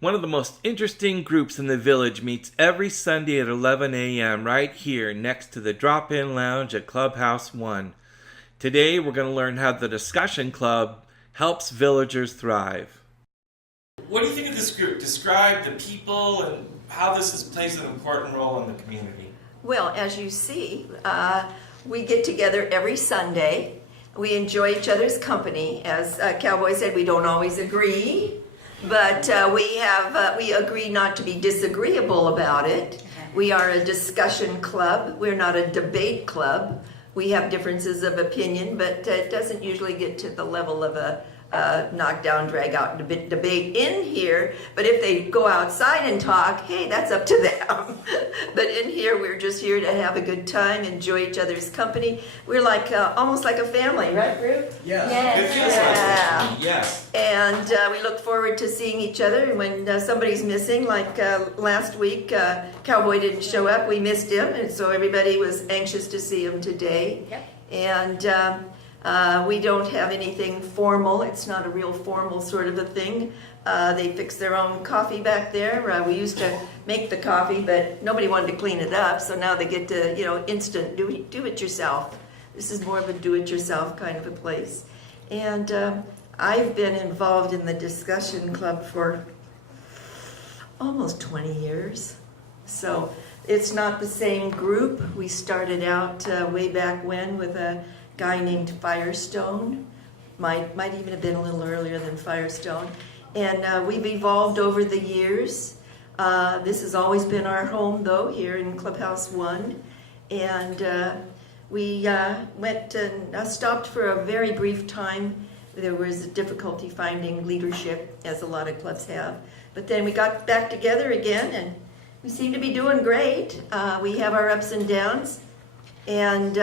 One of the most interesting groups in the village meets every Sunday at 11 a.m. right here next to the drop-in lounge at Clubhouse 1. Today we're going to learn how the discussion club helps villagers thrive. What do you think of this group? Describe the people and how this plays an important role in the community. Well, as you see, we get together every Sunday. We enjoy each other's company. As Cowboy said, we don't always agree. But we agree not to be disagreeable about it. We are a discussion club. We're not a debate club. We have differences of opinion, but it doesn't usually get to the level of a knockdown, drag-out debate in here. But if they go outside and talk, hey, that's up to them. But in here, we're just here to have a good time, enjoy each other's company. We're like almost like a family, right, Ruth? Yes. Yes. It feels like it. Yes. And we look forward to seeing each other. And when somebody's missing, like last week, Cowboy didn't show up. We missed him, and so everybody was anxious to see him today. Yep. And we don't have anything formal. It's not a real formal sort of a thing. They fix their own coffee back there. We used to make the coffee, but nobody wanted to clean it up. So now they get to, instant do it yourself. This is more of a do-it-yourself kind of a place. And I've been involved in the discussion club for almost 20 years. So it's not the same group. We started out way back when with a guy named Firestone. Might even have been a little earlier than Firestone. And we've evolved over the years. This has always been our home, though, here in Clubhouse 1. And we went and stopped for a very brief time. There was difficulty finding leadership, as a lot of clubs have. But then we got back together again, and we seem to be doing great. We have our ups and downs. And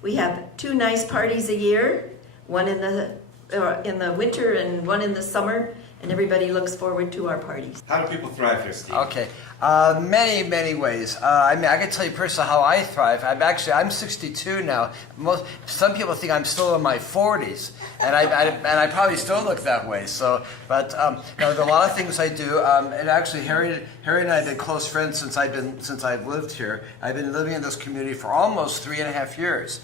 we have 2 nice parties a year, one in the winter and one in the summer, and everybody looks forward to our parties. How do people thrive here, Steve? Okay, many ways. I can tell you personally how I thrive. I'm 62 now. Some people think I'm still in my 40s, and I probably still look that way. So, but there are a lot of things I do. And actually, Harry and I have been close friends since I've lived here. I've been living in this community for almost 3.5 years.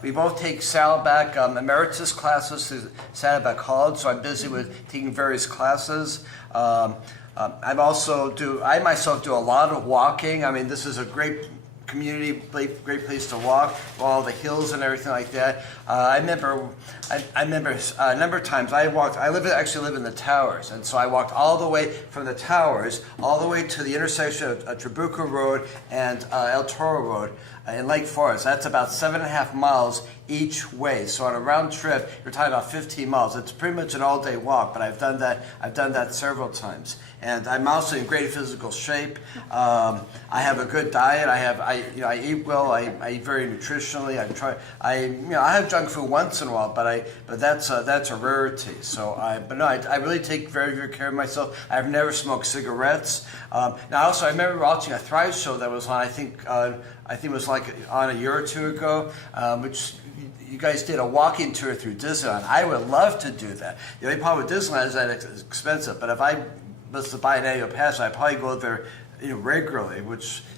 We both take Saddleback emeritus classes through Saddleback College, so I'm busy with taking various classes. I myself do a lot of walking. I mean, this is a great community, great place to walk, all the hills and everything like that. I remember a number of times I walked. I actually live in the Towers, and so I walked all the way from the Towers all the way to the intersection of Trabuco Road and El Toro Road in Lake Forest. That's about 7.5 miles each way. So on a round trip, you're talking about 15 miles. It's pretty much an all-day walk, but I've done that several times. And I'm also in great physical shape. I have a good diet. I eat well. I eat very nutritionally. I have junk food once in a while, but that's a rarity. So I really take very good care of myself. I've never smoked cigarettes. Now also I remember watching a Thrive show that was on. I think it was like on a year or two ago, which you guys did a walking tour through Disneyland. I would love to do that. The only problem with Disneyland is that it's expensive. But if I was to buy an annual pass, I'd probably go there regularly,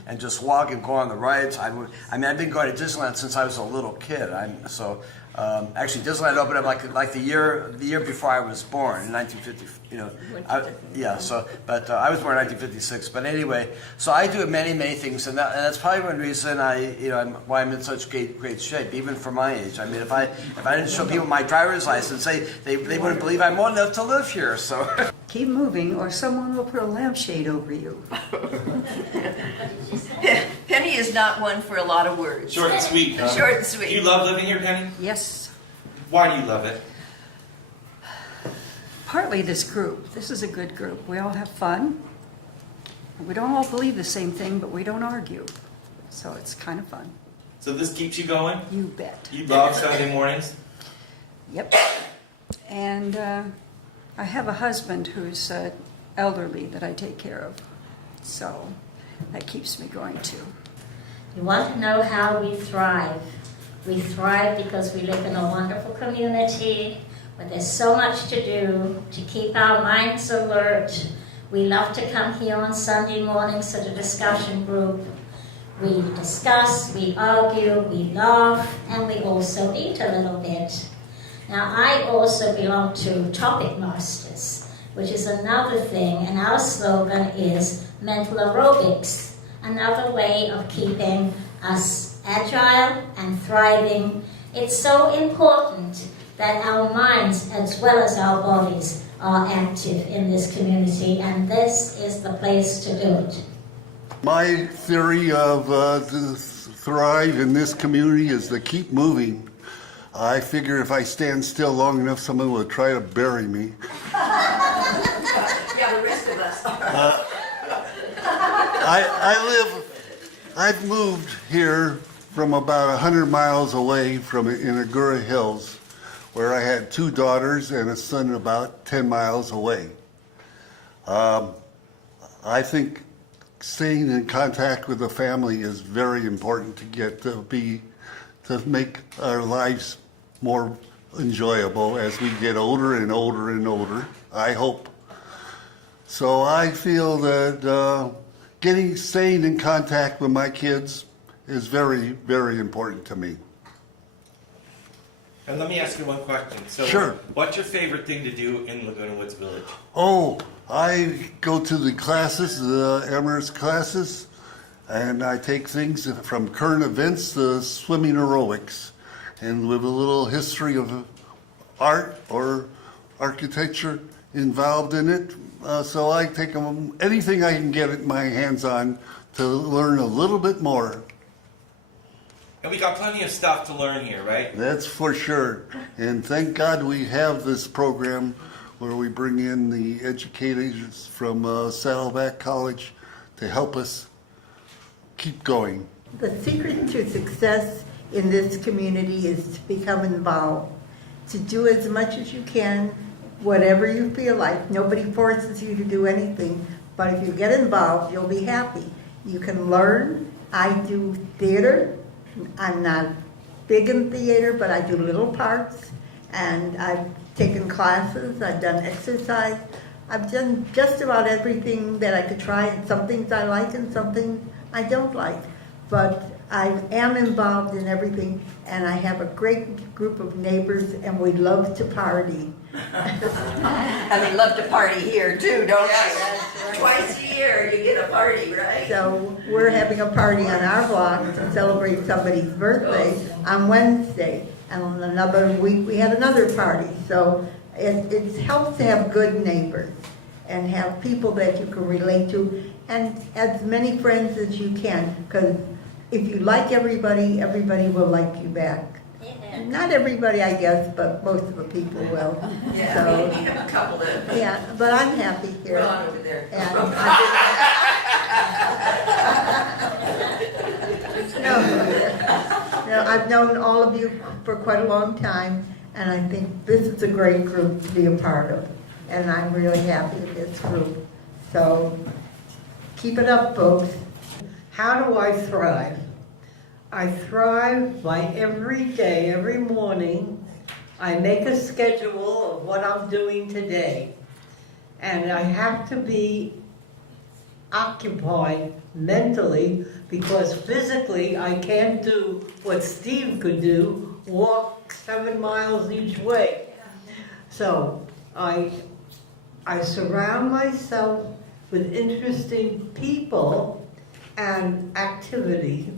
and just walk and go on the rides. I've been going to Disneyland since I was a little kid. Actually, Disneyland opened up like the year before I was born in 1950. But I was born in 1956. But anyway, so I do many things, and that's probably one reason why I'm in such great shape, even for my age. I mean, if I didn't show people my driver's license, they wouldn't believe I'm old enough to live here. So. Keep moving, or someone will put a lampshade over you. Penny is not one for a lot of words. Short and sweet, huh? Short and sweet. Do you love living here, Penny? Yes. Why do you love it? Partly this group. This is a good group. We all have fun. We don't all believe the same thing, but we don't argue. So it's kind of fun. So this keeps you going? You bet. You love Sunday mornings? Yep. And I have a husband who's elderly that I take care of. So that keeps me going too. You want to know how we thrive. We thrive because we live in a wonderful community where there's so much to do to keep our minds alert, We love to come here on Sunday mornings to the discussion group. We discuss, we argue, we laugh, and we also eat a little bit. Now, I also belong to Topic Masters, which is another thing, and our slogan is mental aerobics, another way of keeping us agile and thriving. It's so important that our minds as well as our bodies are active in this community, and this is the place to do it. My theory of to thrive in this community is to keep moving. I figure if I stand still long enough, someone will try to bury me. Yeah, the rest of us. I've moved here from about 100 miles away from in Laguna Hills, where I had 2 daughters and a son about 10 miles away. I think staying in contact with the family is very important to make our lives more enjoyable as we get older and older and older, I hope. So I feel that staying in contact with my kids is very, very important to me. And let me ask you one question. So, Sure. What's your favorite thing to do in Laguna Woods Village? Oh, I go to the classes, the Amherst classes, and I take things from current events to swimming aerobics, and with a little history of art or architecture involved in it. So I take anything I can get my hands on to learn a little bit more. And we got plenty of stuff to learn here, right? That's for sure. And thank God we have this program where we bring in the educators from Saddleback College to help us keep going. The secret to success in this community is to become involved, to do as much as you can, whatever you feel like. Nobody forces you to do anything, but if you get involved, you'll be happy. You can learn. I do theater. I'm not big in theater, but I do little parts, and I've taken classes, I've done exercise. I've done just about everything that I could try, and some things I like and some things I don't like. But I am involved in everything, and I have a great group of neighbors, and we love to party. And they love to party here too, don't you? Twice a year you get a party, right? So we're having a party on our block to celebrate somebody's birthday on Wednesday. And on another week, we had another party. So it helps to have good neighbors and have people that you can relate to, and as many friends as you can, because if you like everybody, everybody will like you back. Yeah. Not everybody, I guess, but most of the people will. Yeah, So, we have a couple of, yeah, but I'm happy here. Ron over there. And I've known all of you for quite a long time, and I think this is a great group to be a part of. And I'm really happy in this group. So keep it up, folks. How do I thrive? I thrive by every day, every morning, I make a schedule of what I'm doing today. And I have to be occupied mentally, because physically I can't do what Steve could do, walk 7 miles each way. So I surround myself with interesting people and activity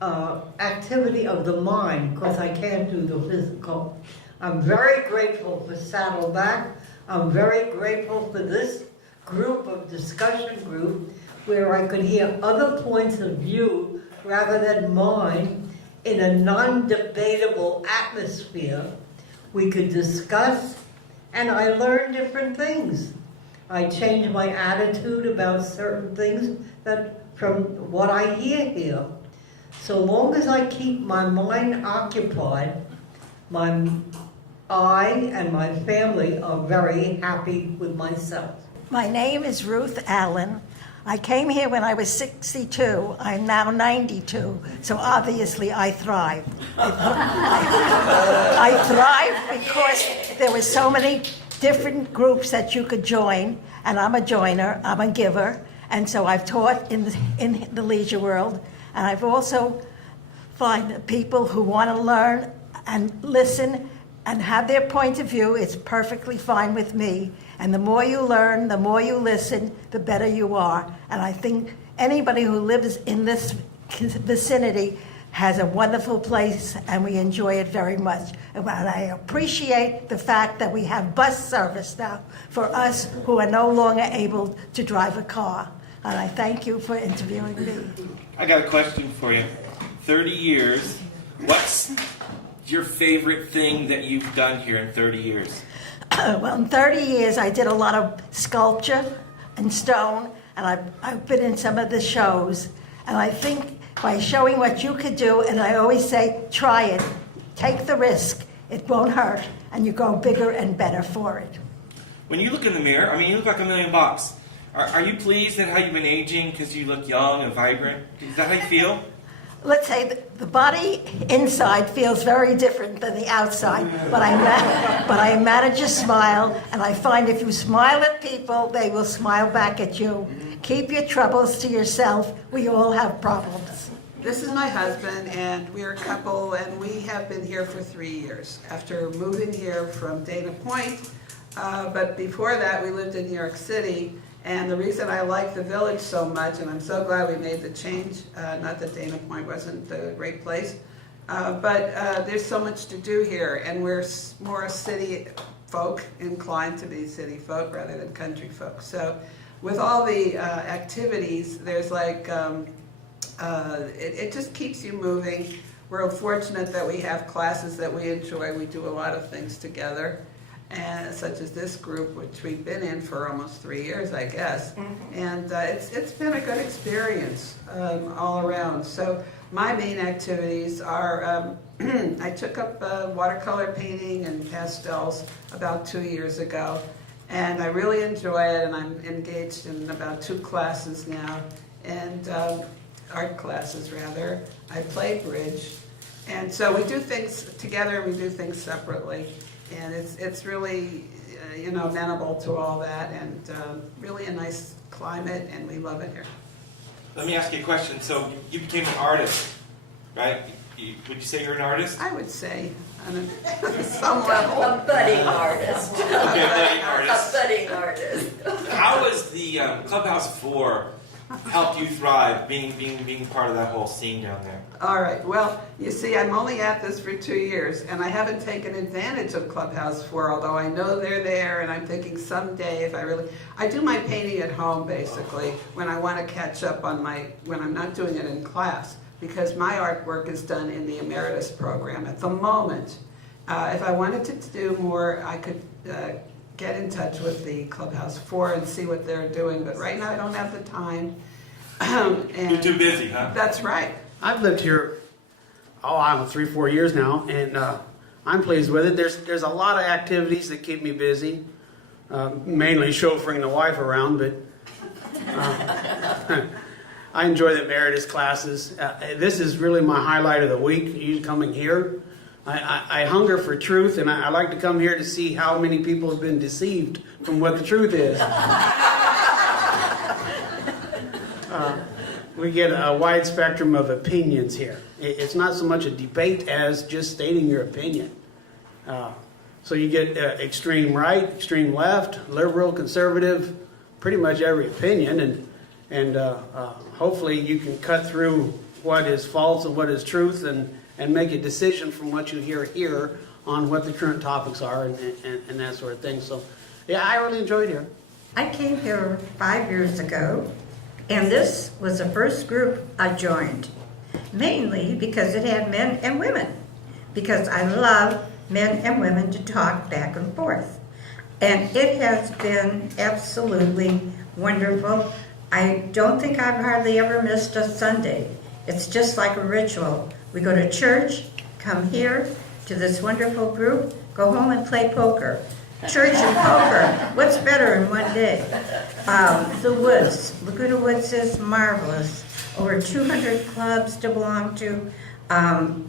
of the mind, because I can't do the physical. I'm very grateful for Saddleback. I'm very grateful for this group of discussion group where I could hear other points of view rather than mine in a non-debatable atmosphere. We could discuss, and I learned different things. I changed my attitude about certain things from what I hear here. So long as I keep my mind occupied, I and my family are very happy with myself. My name is Ruth Allen. I came here when I was 62. I'm now 92, so obviously I thrive. I thrive because there were so many different groups that you could join, and I'm a joiner, I'm a giver, and so I've taught in the leisure world, and I've also find people who want to learn and listen and have their point of view. It's perfectly fine with me. And the more you learn, the more you listen, the better you are. And I think anybody who lives in this vicinity has a wonderful place, and we enjoy it very much. And I appreciate the fact that we have bus service now for us who are no longer able to drive a car. And I thank you for interviewing me. I got a question for you. 30 years, what's your favorite thing that you've done here in 30 years? Well, in 30 years, I did a lot of sculpture and stone, and I've been in some of the shows. And I think by showing what you could do, and I always say, try it, take the risk, it won't hurt, and you go bigger and better for it. When you look in the mirror, I mean, you look like $1,000,000. Are you pleased at how you've been aging because you look young and vibrant? Is that how you feel? Let's say the body inside feels very different than the outside, but I manage to smile, and I find if you smile at people, they will smile back at you. Keep your troubles to yourself. We all have problems. This is my husband, and we're a couple, and we have been here for 3 years after moving here from Dana Point. But before that, we lived in New York City. And the reason I like the village so much, and I'm so glad we made the change, not that Dana Point wasn't a great place, but there's so much to do here, and we're more city folk, inclined to be city folk rather than country folk. So with all the activities, there's like, it just keeps you moving. We're fortunate that we have classes that we enjoy. We do a lot of things together. And such as this group, which we've been in for almost 3 years, I guess. And it's been a good experience all around. So my main activities are, I took up watercolor painting and pastels about 2 years ago. And I really enjoy it, and I'm engaged in about 2 classes now, and art classes rather. I play bridge. And so we do things together, we do things separately. And it's really, amenable to all that, and really a nice climate, and we love it here. Let me ask you a question. So you became an artist, right? Would you say you're an artist? I would say, on some level. A budding artist. Okay, budding artist. A budding artist. How has the Clubhouse 4 helped you thrive, being part of that whole scene down there? All right. Well, you see, I'm only at this for 2 years, and I haven't taken advantage of Clubhouse 4, although I know they're there, and I'm thinking someday if I do my painting at home, basically, when I want to catch up on when I'm not doing it in class, because my artwork is done in the emeritus program at the moment. If I wanted to do more, I could get in touch with the Clubhouse 4 and see what they're doing, but right now I don't have the time. And You're too busy, huh? That's right. I've lived here, I don't know, 3-4 years now, and I'm pleased with it. There's a lot of activities that keep me busy, mainly chauffeuring the wife around, but I enjoy the emeritus classes. This is really my highlight of the week, you coming here. I hunger for truth, and I like to come here to see how many people have been deceived from what the truth is. We get a wide spectrum of opinions here. It's not so much a debate as just stating your opinion. So you get extreme right, extreme left, liberal, conservative, pretty much every opinion, and hopefully you can cut through what is false and what is truth, and make a decision from what you hear here on what the current topics are and that sort of thing. So, yeah, I really enjoyed here. I came here 5 years ago, and this was the first group I joined, mainly because it had men and women, because I love men and women to talk back and forth. And it has been absolutely wonderful. I don't think I've hardly ever missed a Sunday. It's just like a ritual. We go to church, come here to this wonderful group, go home and play poker. Church and poker, what's better in one day? The woods, Laguna Woods is marvelous. Over 200 clubs to belong to.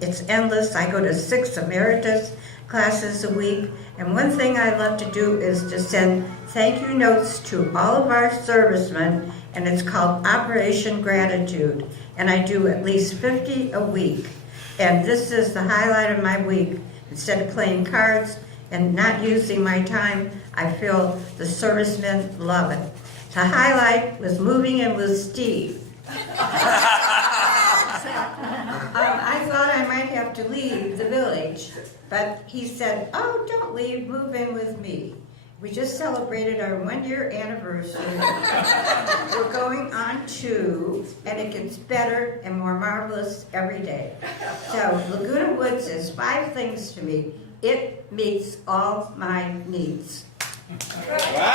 It's endless. I go to 6 emeritus, classes a week. And one thing I love to do is to send thank you notes to all of our servicemen, and it's called Operation Gratitude. And I do at least 50 a week. And this is the highlight of my week. Instead of playing cards and not using my time, I feel the servicemen love it. The highlight was moving in with Steve. I thought I might have to leave the village, but he said, oh, don't leave, move in with me. We just celebrated our 1-year anniversary. We're going on 2, and it gets better and more marvelous every day. So Laguna Woods is 5 things to me. It meets all my needs. Wow.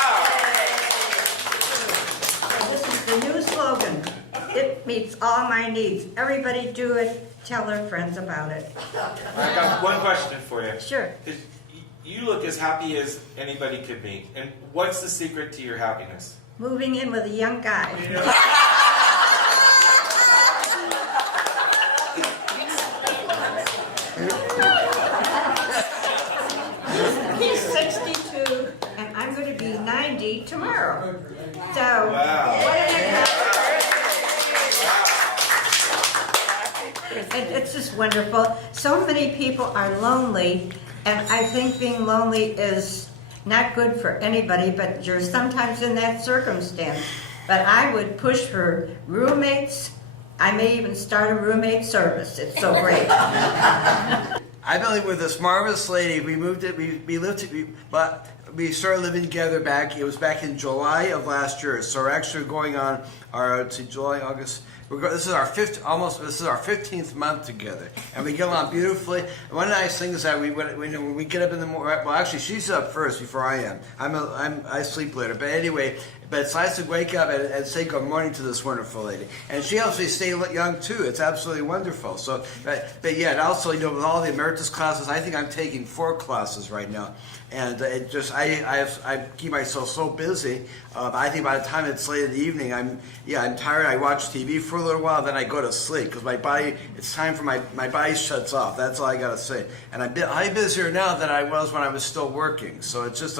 So this is the new slogan. It meets all my needs. Everybody do it. Tell their friends about it. I got one question for you. Sure. You look as happy as anybody could be. And what's the secret to your happiness? Moving in with a young guy. He's 62, and I'm going to be 90 tomorrow. So, Wow. what an it's just wonderful. So many people are lonely, and I think being lonely is not good for anybody, but you're sometimes in that circumstance. But I would push for roommates. I may even start a roommate service. It's so great. I've been living with this marvelous lady. We moved it. But we started living together back. It was back in July of last year. So we're actually going on to July, August. This is our 15th month together, and we get along beautifully. And one nice thing is that when we get up in the morning. Well, actually, she's up first before I am. I sleep later, but anyway. But it's nice to wake up and say good morning to this wonderful lady, and she helps me stay young too. It's absolutely wonderful. So, but yeah, and also with all the emeritus classes, I think I'm taking 4 classes right now, and it just I keep myself so busy. I think by the time it's late in the evening, I'm tired. I watch TV for a little while, then I go to sleep because my body. It's time for my body shuts off. That's all I gotta say. And I'm busier now than I was when I was still working. So it's just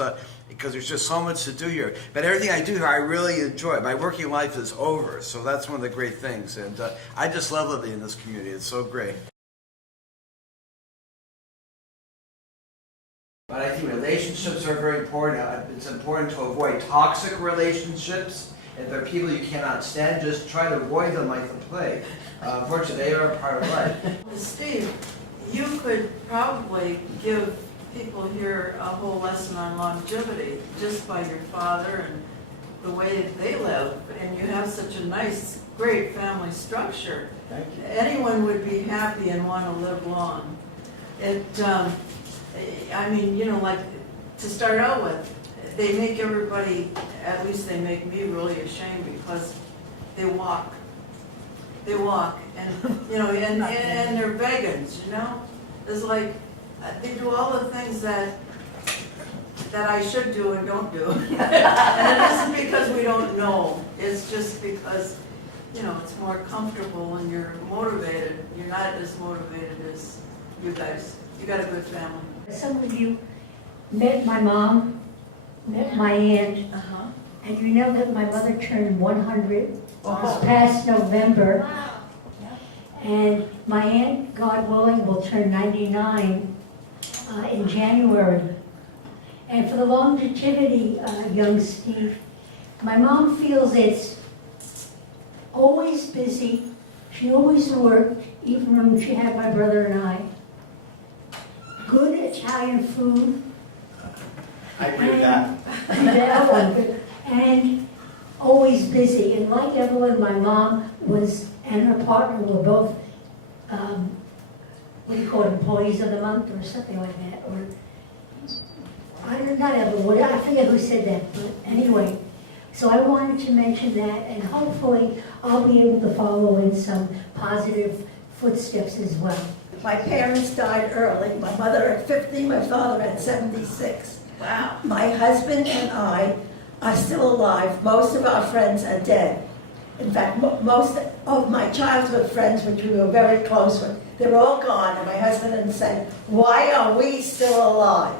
because there's just so much to do here. But everything I do here, I really enjoy. My working life is over, so that's one of the great things. And I just love living in this community. It's so great. But I think relationships are very important. It's important to avoid toxic relationships. If there are people you cannot stand, just try to avoid them like the plague. Unfortunately, they are a part of life. Steve, you could probably give people here a whole lesson on longevity just by your father and the way they live, and you have such a nice, great family structure. Thank you. Anyone would be happy and want to live long. I mean, like to start out with, they make everybody, at least they make me really ashamed because they walk. They walk, and and they're vegans. It's like they do all the things that I should do and don't do. And it isn't because we don't know. It's just because it's more comfortable when you're motivated. You're not as motivated as you guys. You got a good family. Some of you met my mom, met my aunt, and you know that my mother turned 100 this past November. And my aunt, God willing, will turn 99 in January. And for the longevity, young Steve, my mom feels it's always busy. She always worked, even when she had my brother and I. Good Italian food. I agree with that. And always busy. And like Evelyn, my mom and her partner were both, employees of the month or something like that. Or not Evelyn, I forget who said that, but anyway. So I wanted to mention that, and hopefully I'll be able to follow in some positive footsteps as well. My parents died early. My mother at 50, my father at 76. Wow. My husband and I are still alive. Most of our friends are dead. In fact, most of my childhood friends, which we were very close with, they're all gone. And my husband and said, "Why are we still alive?"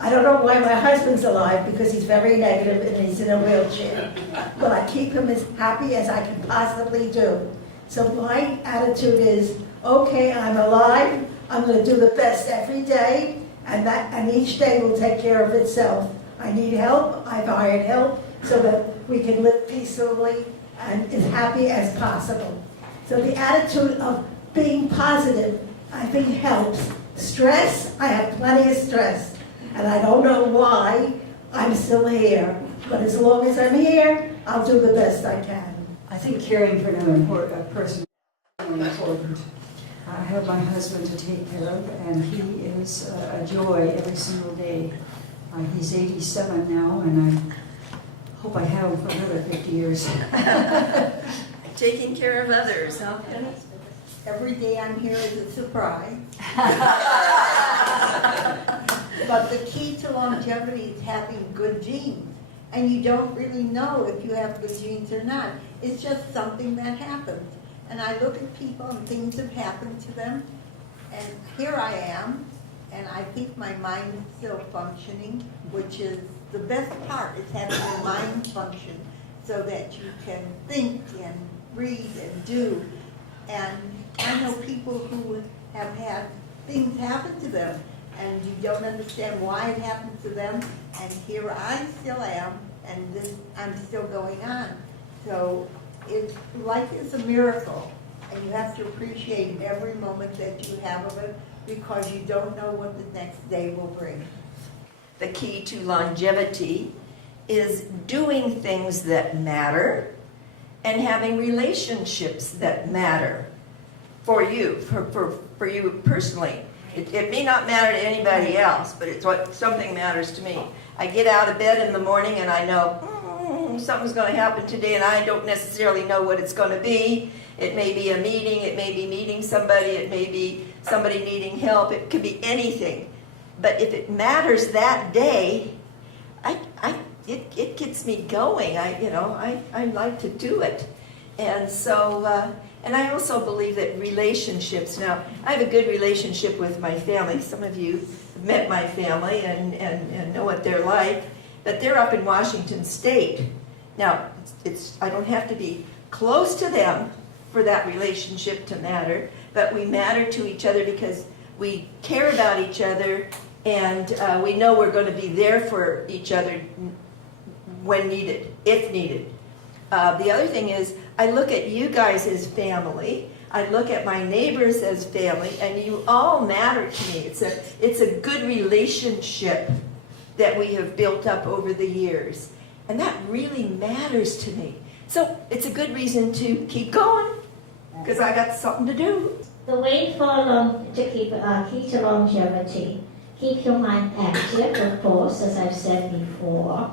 I don't know why my husband's alive, because he's very negative and he's in a wheelchair. But I keep him as happy as I can possibly do. So my attitude is, okay, I'm alive. I'm going to do the best every day, and each day will take care of itself. I need help. I've hired help so that we can live peacefully and as happy as possible. So the attitude of being positive, I think, helps. Stress, I have plenty of stress, and I don't know why I'm still here. But as long as I'm here, I'll do the best I can. I think caring for another person is really important. I have my husband to take care of, and he is a joy every single day. He's 87 now, and I hope I have him for another 50 years. Taking care of others, huh? Every day I'm here is a surprise. But the key to longevity is having good genes. And you don't really know if you have good genes or not. It's just something that happens. And I look at people and things have happened to them. And here I am, and I think my mind is still functioning, which is the best part, is having your mind function so that you can think and read and do. And I know people who have had things happen to them, and you don't understand why it happened to them, and here I still am, and I'm still going on. So life is a miracle, and you have to appreciate every moment that you have of it, because you don't know what the next day will bring. The key to longevity is doing things that matter and having relationships that matter for you, for you personally. It may not matter to anybody else, but it's what something matters to me. I get out of bed in the morning and I know something's going to happen today, and I don't necessarily know what it's going to be. It may be a meeting, it may be meeting somebody, it may be somebody needing help, it could be anything. But if it matters that day, it gets me going. I like to do it. And so, and I also believe that relationships, now, I have a good relationship with my family. Some of you have met my family and know what they're like, but they're up in Washington State. Now, I don't have to be close to them for that relationship to matter, but we matter to each other because we care about each other, and we know we're going to be there for each other when needed, if needed. The other thing is, I look at you guys as family. I look at my neighbors as family, and you all matter to me. It's a good relationship that we have built up over the years, and that really matters to me. So it's a good reason to keep going, because I got something to do. The way to keep key to longevity, keep your mind active, of course, as I've said before.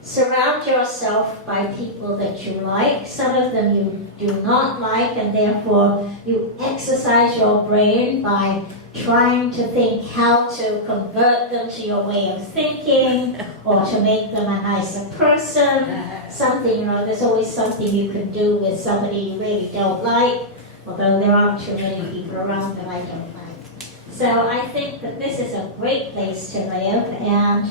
Surround yourself by people that you like. Some of them you do not like, and therefore you exercise your brain by trying to think how to convert them to your way of thinking, or to make them a nicer person. Something, there's always something you can do with somebody you really don't like, although there aren't too many people around that I don't like. So I think that this is a great place to live, and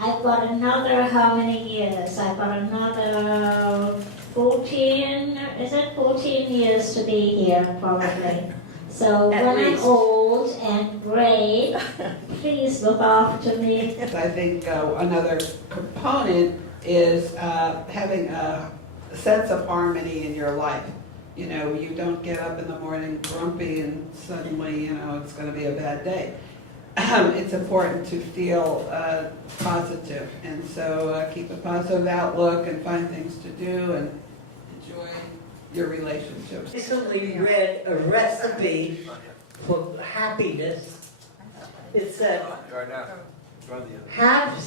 I've got another, how many years? I've got another 14 years to be here, probably. So At when least. I'm old and gray, please look after me. I think another component is having a sense of harmony in your life. You don't get up in the morning grumpy and suddenly, it's going to be a bad day. It's important to feel positive, and so keep a positive outlook and find things to do and enjoy your relationships. Recently read a recipe for happiness. It said, have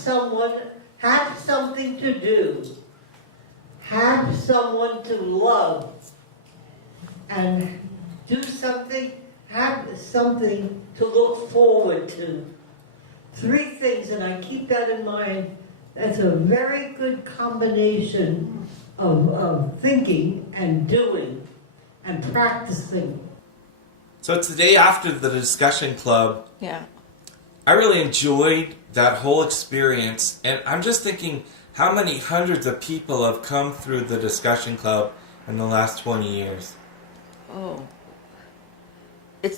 something to do, have someone to love, and do something, have something to look forward to. 3 things, and I keep that in mind. That's a very good combination of thinking and doing and practicing. So it's the day after the discussion club. Yeah. I really enjoyed that whole experience, and I'm just thinking how many hundreds of people have come through the discussion club in the last 20 years. Oh.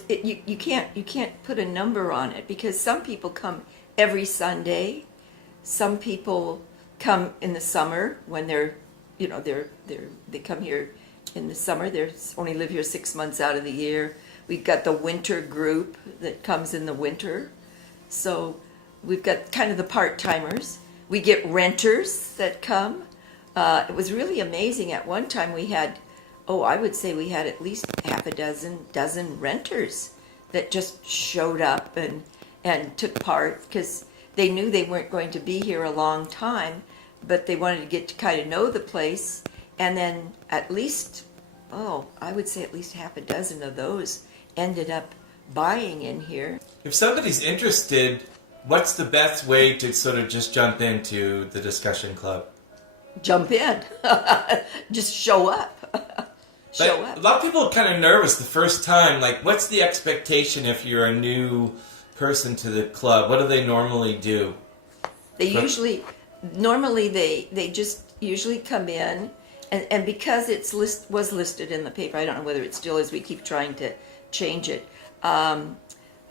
You can't put a number on it, because some people come every Sunday. Some people come in the summer when they come here in the summer. They only live here 6 months out of the year. We've got the winter group that comes in the winter. So we've got kind of the part-timers. We get renters that come. It was really amazing. At one time we had, I would say we had at least half a dozen renters that just showed up and took part, because they knew they weren't going to be here a long time, but they wanted to get to kind of know the place. And then at least, I would say at least half a dozen of those ended up buying in here. If somebody's interested, what's the best way to sort of just jump into the discussion club? Jump in. Just show up. A lot of people are kind of nervous the first time. Like, what's the expectation if you're a new person to the club? What do they normally do? They normally they just usually come in, and because was listed in the paper, I don't know whether it still is, we keep trying to change it.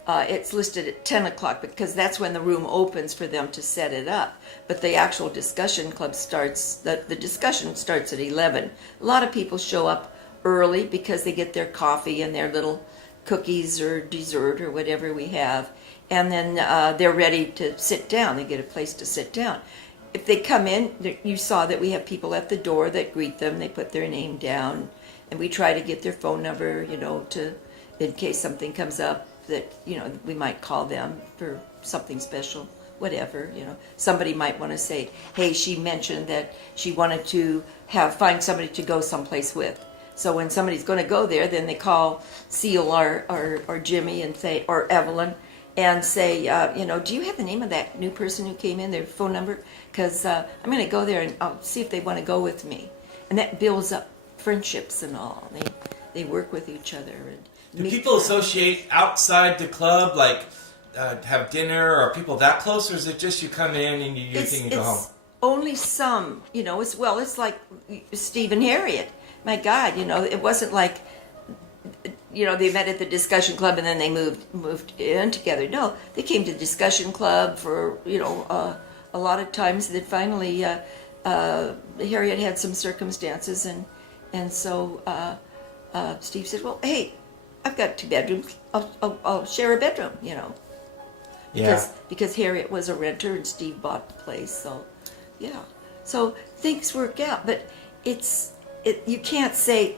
It's listed at 10 o'clock because that's when the room opens for them to set it up. But the actual discussion club starts, the discussion starts at 11. A lot of people show up early because they get their coffee and their little cookies or dessert or whatever we have. And then they're ready to sit down. They get a place to sit down. If they come in, you saw that we have people at the door that greet them. They put their name down, and we try to get their phone number, in case something comes up that, we might call them for something special, whatever, Somebody might want to say, hey, she mentioned that she wanted to find somebody to go someplace with. So when somebody's going to go there, then they call Seal or Jimmy and say, or Evelyn, and say, do you have the name of that new person who came in, their phone number? Because I'm going to go there and I'll see if they want to go with me. And that builds up friendships and all. They work with each other. And do people associate outside the club, like have dinner, or are people that close, or is it just you come in and you do your thing and go home? Only some, it's like Steve and Harriet. My God, it wasn't like, they met at the discussion club and then they moved in together. No, they came to the discussion club for, a lot of times. That finally, Harriet had some circumstances, and so Steve said, well, hey, I've got 2 bedrooms. I'll share a bedroom, Yeah. Because Harriet was a renter and Steve bought the place. So, yeah. So things work out, but you can't say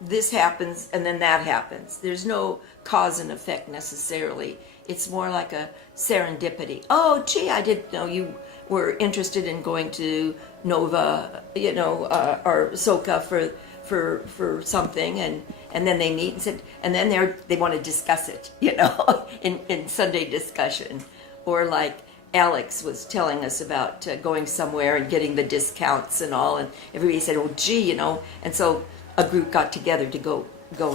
this happens and then that happens. There's no cause and effect necessarily. It's more like a serendipity. Oh, gee, I didn't know you were interested in going to Nova, or Soka for something, and then they meet and said, and then they want to discuss it, in Sunday discussion, or like Alex was telling us about going somewhere and getting the discounts and all, and everybody said, oh, gee, and so a group got together to go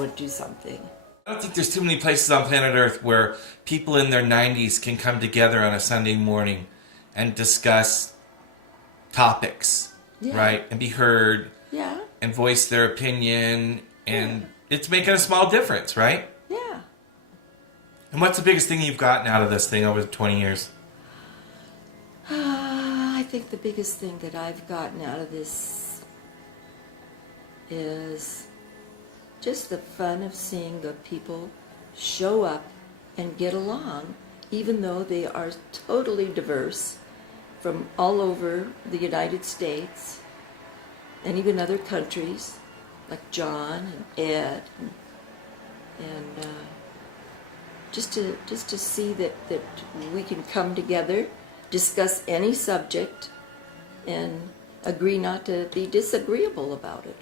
and do something. I don't think there's too many places on planet Earth where people in their 90s can come together on a Sunday morning and discuss topics, right, and be heard, and voice their opinion, and it's making a small difference, right? Yeah. And what's the biggest thing you've gotten out of this thing over 20 years? I think the biggest thing that I've gotten out of this is just the fun of seeing the people show up and get along, even though they are totally diverse from all over the United States and even other countries, like John and Ed, and just to see that we can come together, discuss any subject, and agree not to be disagreeable about it.